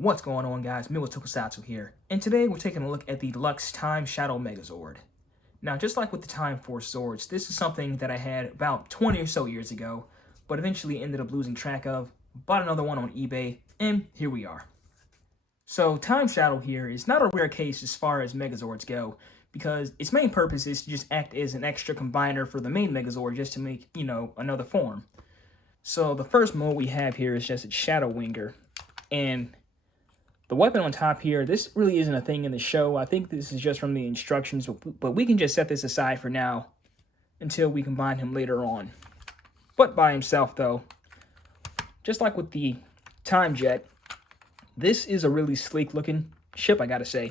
What's going on, guys? Tokusatsu here, and today we're taking a look at the Deluxe Time Shadow Megazord. Now, just like with the Time Force Zords, this is something that I had about 20 or so years ago, but eventually ended up losing track of, bought another one on eBay, and here we are. So, Time Shadow here is not a rare case as far as Megazords go, because its main purpose is to just act as an extra combiner for the main Megazord just to make, another form. So, the first mode we have here is just a Shadow Winger, and the weapon on top here, this really isn't a thing in the show. I think this is just from the instructions, but we can just set this aside for now until we combine him later on. But by himself, though, just like with the Time Jet, this is a really sleek-looking ship, I gotta say.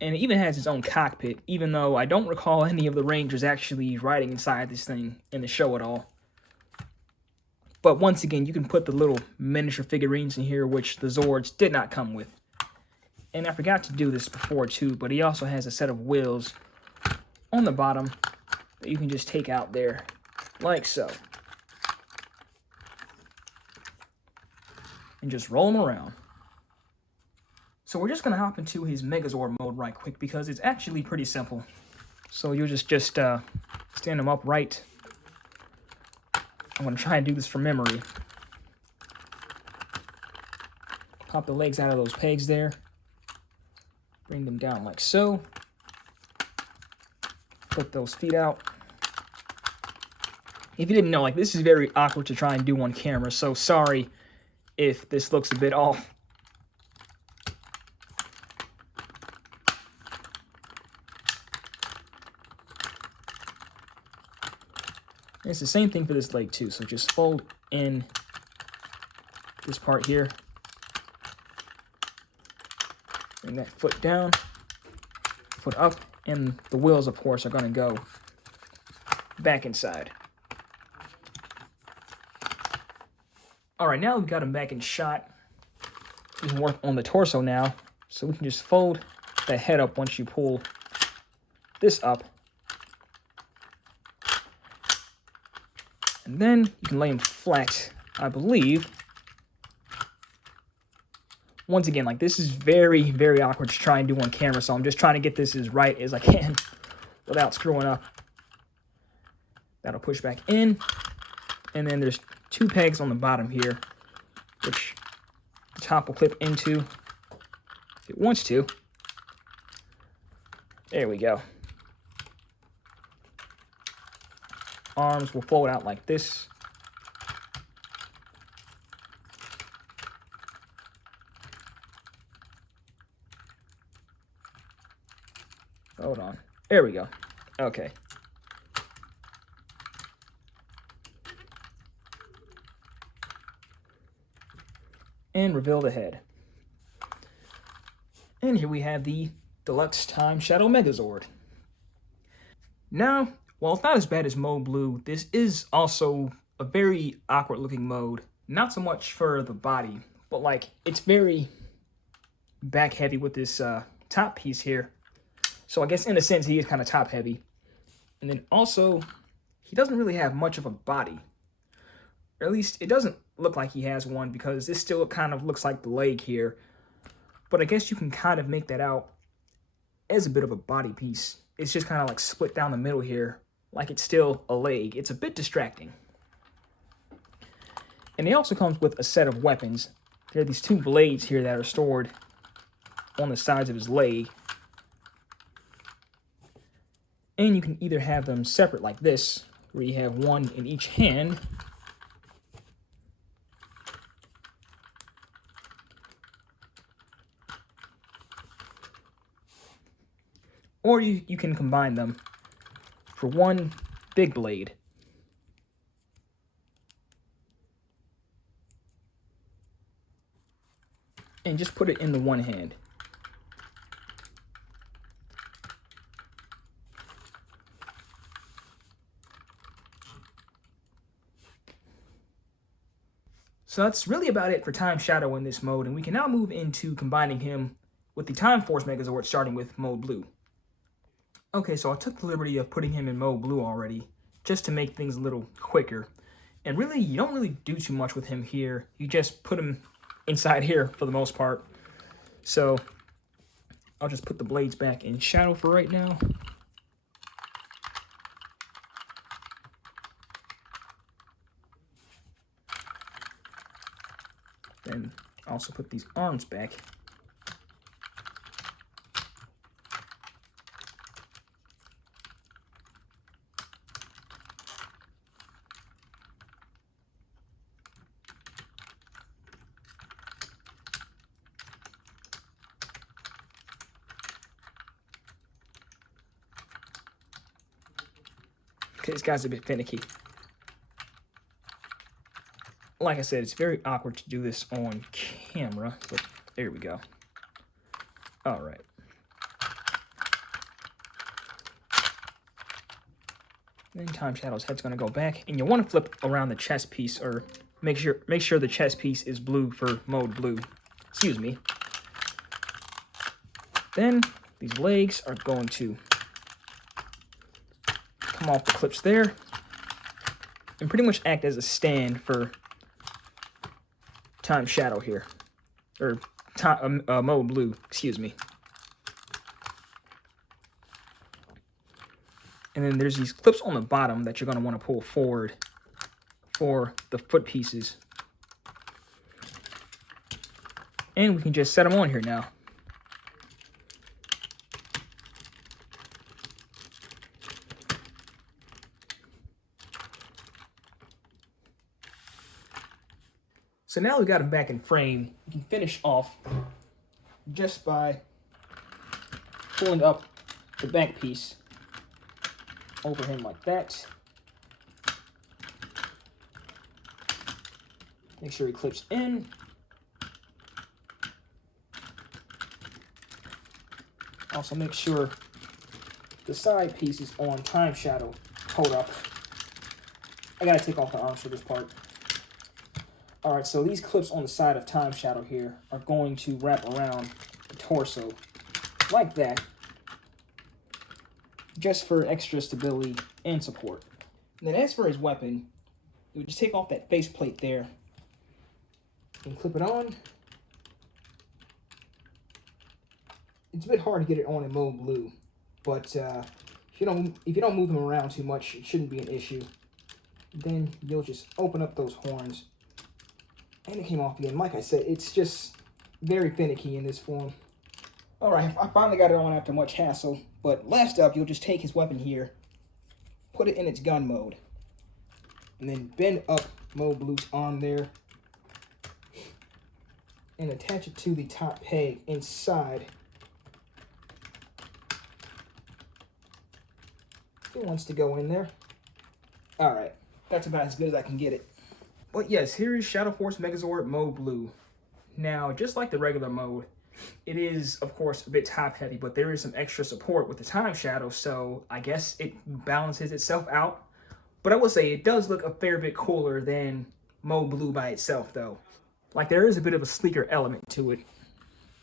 And it even has its own cockpit, even though I don't recall any of the Rangers actually riding inside this thing in the show at all. But once again, you can put the little miniature figurines in here, which the Zords did not come with. And I forgot to do this before too, but he also has a set of wheels on the bottom that you can just take out there, like so. And just roll him around. So we're just going to hop into his Megazord mode right quick, because it's actually pretty simple. So you'll just stand him upright. I'm going to try and do this from memory. Pop the legs out of those pegs there. Bring them down like so. Put those feet out. If you didn't know, this is very awkward to try and do on camera, so sorry if this looks a bit off. And it's the same thing for this leg too, so just fold in this part here. Bring that foot down, foot up, and the wheels, of course, are going to go back inside. Alright, now we've got him back in shot. We can work on the torso now, so we can just fold the head up once you pull this up. And then you can lay him flat, I believe. Once again, this is very, very awkward to try and do on camera, so I'm just trying to get this as right as I can without screwing up. That'll push back in. And then there's two pegs on the bottom here, which the top will clip into if it wants to. There we go. Arms will fold out like this. Hold on. There we go. Okay. And reveal the head. And here we have the Deluxe Time Shadow Megazord. Now, while it's not as bad as Mode Blue, this is also a very awkward looking mode. Not so much for the body, but it's very back heavy with this top piece here. So I guess in a sense he is kind of top heavy. And then also, he doesn't really have much of a body. Or at least it doesn't look like he has one, because this still kind of looks like the leg here. But I guess you can kind of make that out as a bit of a body piece. It's just kind of split down the middle here, like it's still a leg. It's a bit distracting. And he also comes with a set of weapons. There are these two blades here that are stored on the sides of his leg. And you can either have them separate like this, where you have one in each hand, or you can combine them for one big blade. And just put it in the one hand. So that's really about it for Time Shadow in this mode, and we can now move into combining him with the Time Force Megazord, starting with Mode Blue. Okay, so I took the liberty of putting him in Mode Blue already, just to make things a little quicker. And really, you don't really do too much with him here. You just put him inside here for the most part. So I'll just put the blades back in shadow for right now. Then also put these arms back. Okay, this guy's a bit finicky. Like I said, it's very awkward to do this on camera, but there we go. All right. Then Time Shadow's head's gonna go back, and you want to flip around the chest piece, or make sure the chest piece is blue for mode blue. Excuse me. Then these legs are going to come off the clips there, and pretty much act as a stand for Time Shadow here, or mode blue, excuse me. And then there's these clips on the bottom that you're going to want to pull forward for the foot pieces. And we can just set them on here now. So now we got him back in frame, we can finish off just by pulling up the back piece over him like that. Make sure he clips in. Also make sure the side piece is on Time Shadow. Hold up. I gotta take off the arms for this part. Alright, so these clips on the side of Time Shadow here are going to wrap around the torso like that, just for extra stability and support. And then as for his weapon, you would just take off that faceplate there and clip it on. It's a bit hard to get it on in mode blue, but if you don't move him around too much, it shouldn't be an issue. Then you'll just open up those horns. And it came off again. Like I said, it's just very finicky in this form. Alright, I finally got it on after much hassle. But last up, you'll just take his weapon here, put it in its gun mode, and then bend up Mode Blue's arm there, and attach it to the top peg inside. It wants to go in there. Alright, that's about as good as I can get it. But yes, here is Shadow Force Megazord Mode Blue. Now, just like the regular mode, it is, of course, a bit top heavy, but there is some extra support with the Time Shadow, so I guess it balances itself out. But I will say, it does look a fair bit cooler than Mode Blue by itself, though. Like, there is a bit of a sleeker element to it.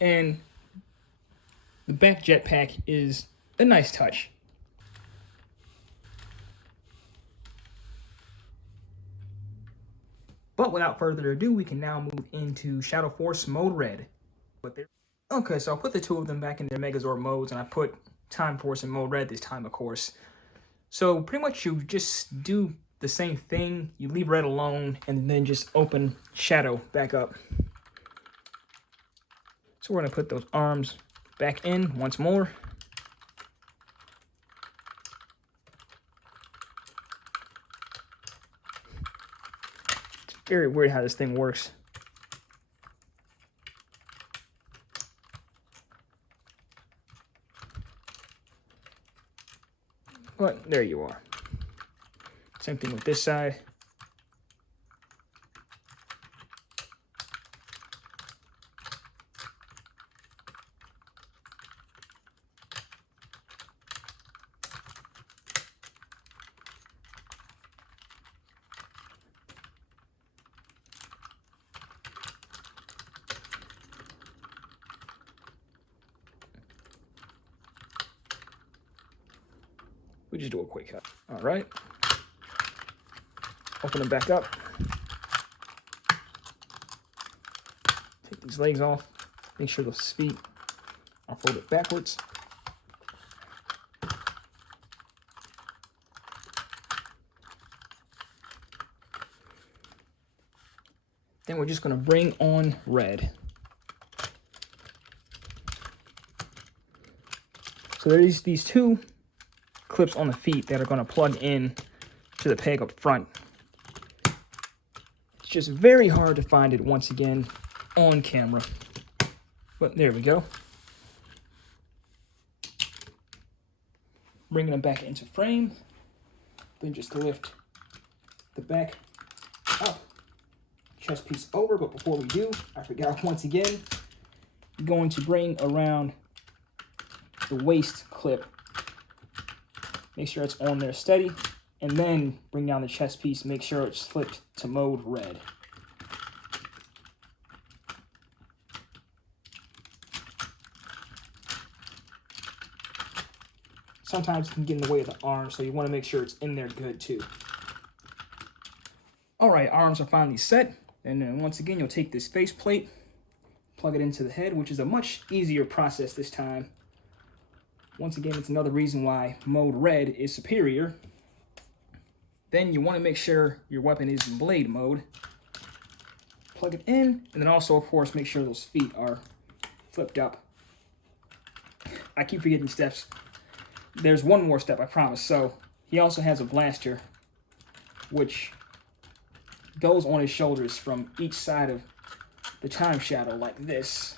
And the back jetpack is a nice touch. But without further ado, we can now move into Shadow Force Mode Red. Okay, so I'll put the two of them back in their Megazord modes, and I put Time Force in Mode Red this time, of course. So pretty much you just do the same thing. You leave Red alone, and then just open Shadow back up. So we're going to put those arms back in once more. Very weird how this thing works. But there you are. Same thing with this side. We just do a quick cut. All right. Open them back up. Take these legs off. Make sure those feet are folded backwards. Then we're just going to bring on red. So there's these two clips on the feet that are going to plug in to the peg up front. It's just very hard to find it once again on camera. But there we go. Bringing them back into frame. Then just lift the back up. Chest piece over, but before we do, I forgot once again, I'm going to bring around the waist clip. Make sure it's on there steady, and then bring down the chest piece, make sure it's flipped to mode red. Sometimes it can get in the way of the arm, so you want to make sure it's in there good too. All right, arms are finally set. And then once again, you'll take this face plate, plug it into the head, which is a much easier process this time. Once again, it's another reason why mode red is superior. Then you want to make sure your weapon is in blade mode. Plug it in, and then also, of course, make sure those feet are flipped up. I keep forgetting steps. There's one more step, I promise. So he also has a blaster, which goes on his shoulders from each side of the time shadow like this.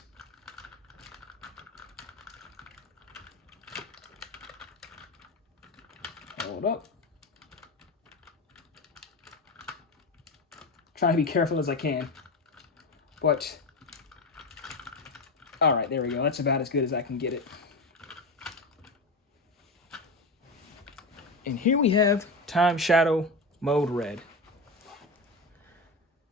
Hold up. Trying to be careful as I can. But, all right, there we go. That's about as good as I can get it. And here we have Time Shadow Mode Red.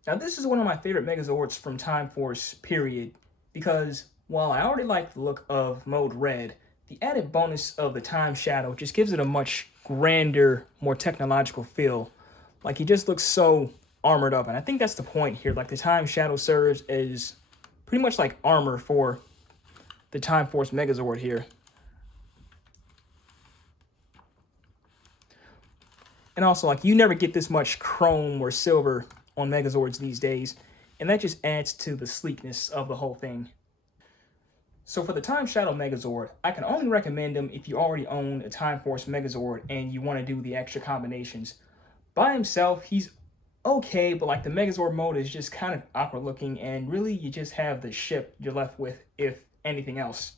Now, this is one of my favorite Megazords from Time Force, period, because while I already like the look of Mode Red, the added bonus of the Time Shadow just gives it a much grander, more technological feel. Like, he just looks so armored up, and I think that's the point here. Like, the Time Shadow serves as pretty much like armor for the Time Force Megazord here. And also, like, you never get this much chrome or silver on Megazords these days, and that just adds to the sleekness of the whole thing. So for the Time Shadow Megazord, I can only recommend him if you already own a Time Force Megazord and you want to do the extra combinations. By himself, he's okay, but like the Megazord mode is just kind of awkward looking, and really you just have the ship you're left with, if anything else.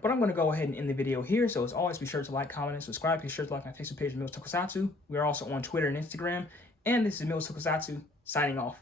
But I'm going to go ahead and end the video here, so as always, be sure to like, comment, and subscribe. Be sure to like my Facebook page, Mills Tokusatsu. We are also on Twitter and Instagram. And this is Mills Tokusatsu, signing off.